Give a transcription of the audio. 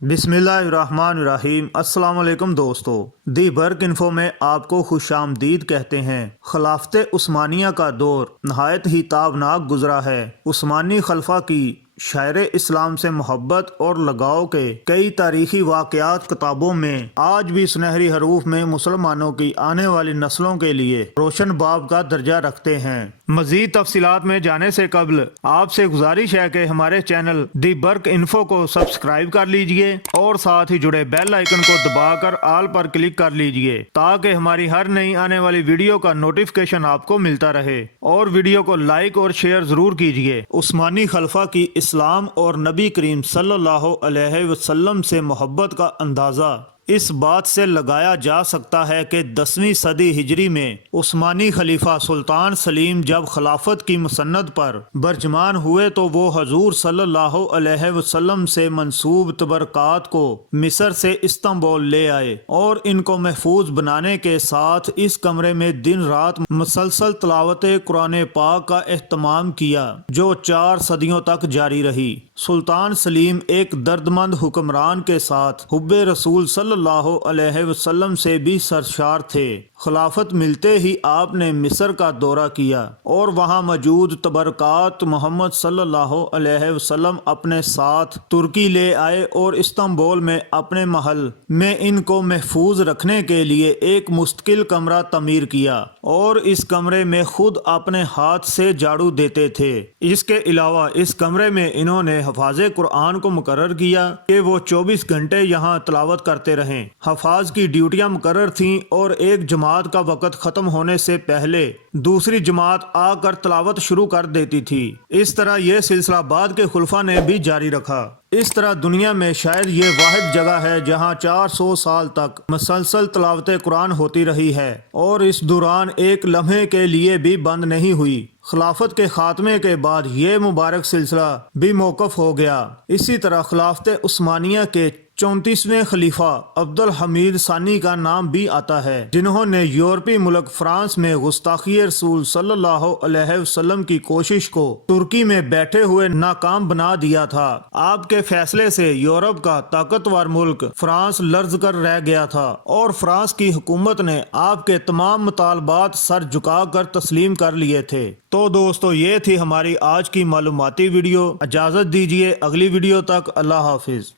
बिस्मिल्लाहिर्रहमानिर्रहीम। अस्सलाम वालेकुम दोस्तों, दी बर्क इन्फो में आपको खुश आमदीद कहते हैं। खिलाफत उस्मानिया का दौर नहायत ही ताबनाक गुजरा है। उस्मानी खलफा की शायर इस्लाम से मोहब्बत और लगाव के कई तारीखी वाक़यात किताबों में आज भी सुनहरी हरूफ में मुसलमानों की आने वाली नस्लों के लिए रोशन बाब का दर्जा रखते हैं। मजीद तफसीलात में जाने से कबल आपसे गुजारिश है कि हमारे चैनल दी बर्क इन्फो को सब्सक्राइब कर लीजिए और साथ ही जुड़े बेल आइकन को दबाकर आल पर क्लिक कर लीजिए ताकि हमारी हर नई आने वाली वीडियो का नोटिफिकेशन आपको मिलता रहे। और वीडियो को लाइक और शेयर जरूर कीजिए। उस्मानी खलफा की इस्लाम और नबी करीम सल्लल्लाहु अलैहि वसल्लम से मोहब्बत का अंदाज़ा इस बात से लगाया जा सकता है कि 10वीं सदी हिजरी में उस्मानी खलीफा सुल्तान सलीम जब खिलाफत की मुसन्नद पर बरजमान हुए तो वो हजूर सल्लल्लाहु अलैहि वसल्लम से मंसूब तबरकात को मिस्र से इस्तांबुल ले आए और इनको महफूज बनाने के साथ इस कमरे में दिन रात मुसलसल तलावत कुरान पाक का एहतमाम किया जो 4 सदियों तक जारी रही। सुल्तान सलीम एक दर्दमंद हुक्मरान के साथ हुब्बे रसूल सल्लल्लाहु अलैहि वसल्लम से भी सरशार थे। खिलाफत मिलते ही आपने मिस्र का दौरा किया और वहां मौजूद तबरकात मोहम्मद सल्लल्लाहु अलैहि वसल्लम अपने साथ तुर्की ले आए और इस्तांबुल में अपने महल में इनको महफूज रखने के लिए एक मुस्तकिल कमरा तमीर किया और इस कमरे में खुद अपने हाथ से झाड़ू देते थे। इसके अलावा इस कमरे में इन्होंने हफाज कुरान को मुकर्रर किया कि वो 24 घंटे यहाँ तलावत करते रहें। हफाज की ड्यूटियां मुकर्रर थीं और एक जमात का वक़्त ख़त्म होने से पहले दूसरी जमात आकर तलावत शुरू कर देती थी। इस तरह यह सिलसिला बाद के खुलफा ने भी जारी रखा। इस तरह दुनिया में शायद ये वाहिद जगह है जहाँ 400 साल तक मुसलसल तलावत कुरान होती रही है और इस दौरान एक लम्हे के लिए भी बंद नहीं हुई। खिलाफत के खात्मे के बाद ये मुबारक सिलसिला भी मौकूफ हो गया। इसी तरह खिलाफत उस्मानिया के 34वें खलीफा अब्दुल हमीद सानी का नाम भी आता है जिन्होंने यूरोपीय मुल्क फ्रांस में गुस्ताखी रसूल सल्लल्लाहु अलैहि वसल्लम की कोशिश को तुर्की में बैठे हुए नाकाम बना दिया था। आपके फैसले से यूरोप का ताकतवर मुल्क फ्रांस लर्ज कर रह गया था और फ्रांस की हुकूमत ने आपके तमाम मुतालबात सर झुका कर तस्लीम कर लिए थे। तो दोस्तों, ये थी हमारी आज की मालूमाती वीडियो। इजाजत दीजिए, अगली वीडियो तक अल्लाह हाफिज।